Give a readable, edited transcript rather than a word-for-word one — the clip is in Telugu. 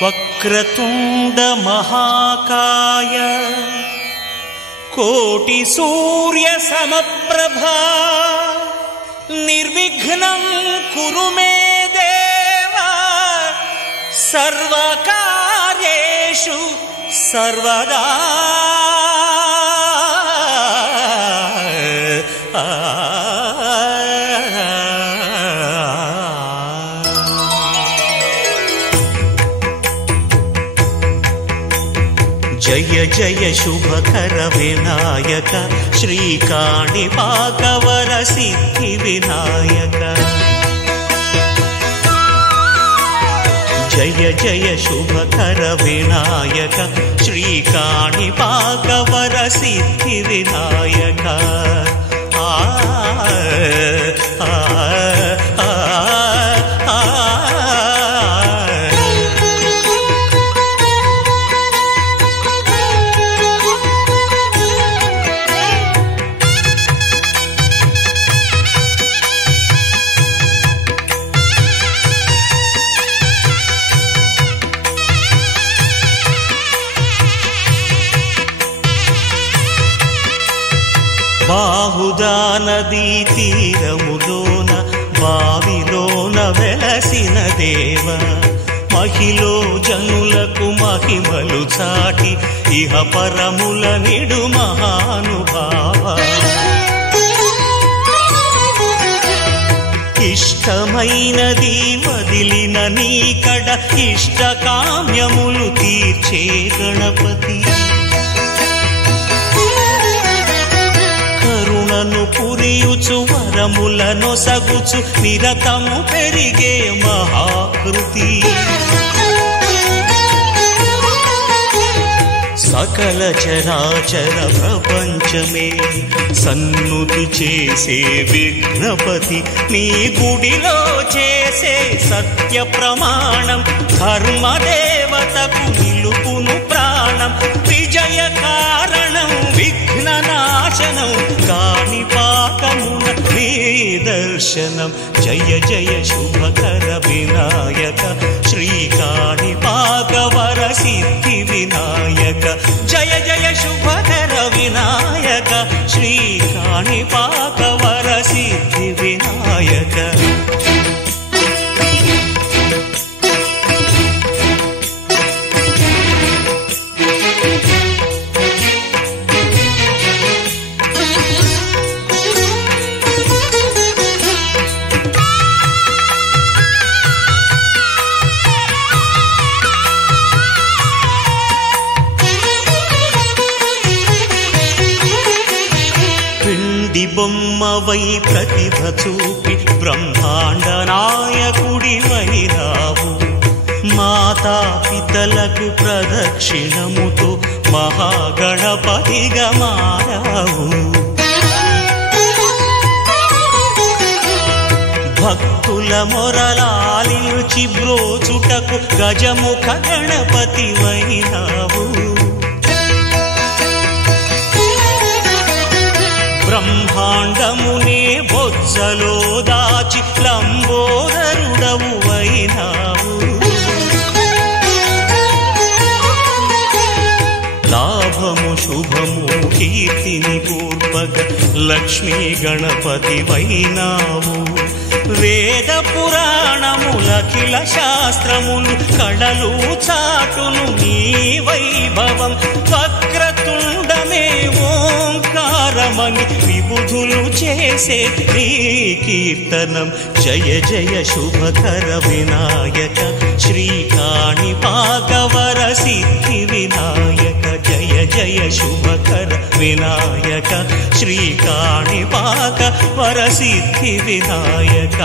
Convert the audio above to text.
వక్రతుండ మహాకాయ కోటి సూర్య సమప్రభా నిర్విఘ్నం కురు మే దేవ సర్వకార్యేషు సర్వదా. జయ జయ శుభకర వినాయక శ్రీకాణిపాకవర సిద్ధి వినాయక. జయ జయ శుభకర వినాయక శ్రీకాణిపాకవర సిద్ధి వినాయక. బాహుదా నదీ తీరములోన బావిలోన వెలసిన దేవ మహిలో జనులకు మహిమలు చాటి ఇహ పరముల నిడు మహానుభావ. ఇష్టమైనది వదిలిన నీకడ ఇష్ట కామ్యములు తీర్చే గణపతి. కరుణను పురియుచు వరములను సగుచు నిరతము పెరిగే మహాకృతి. సకల చరాచర ప్రపంచమే సన్నుతి చేసే విఘ్నపతి నీ గుడిలో చేసే సత్య ప్రమాణం ధర్మదేవతకు నిలుపును ప్రాణం. విజయ కారణం విఘ్న నాశనం కాణిపాకమున నీ దర్శనం. జయ జయ శుభకర వినాయక శ్రీకాణిపాకవర సిద్ధి వినాయక. జయ జయ శుభకర వినాయక శ్రీకాణిపాకవర సిద్ధి వినాయక. బొమ్మవై ప్రతిభ చూపి బ్రహ్మాండ నాయకుడి వైరావు. మాతా పితలకు ప్రదక్షిణముతో మహాగణపతిగా మారావు. భక్తుల మొరలాలించి బ్రోచుటకు గజముఖ గణపతి వైరావు. బ్రహ్మాండమునే బొజ్జలో దాచి లంబోదరుడవు అయినావు. లాభము శుభము కీర్తిని పూర్వక లక్ష్మీ గణపతి వైనావు. వేద పురాణములఖిల శాస్త్రములు కళలు చాటును నీ వైభవం. వక్రతుండమే ఓంకారమని విబుధులు చేసే నీ కీర్తనం. జయ జయ శుభకర వినాయక శ్రీకాణిపాకవర సిద్ధి వినాయక. జయ జయ శుభకర వినాయక శ్రీకాణిపాకవర సిద్ధి వినాయక.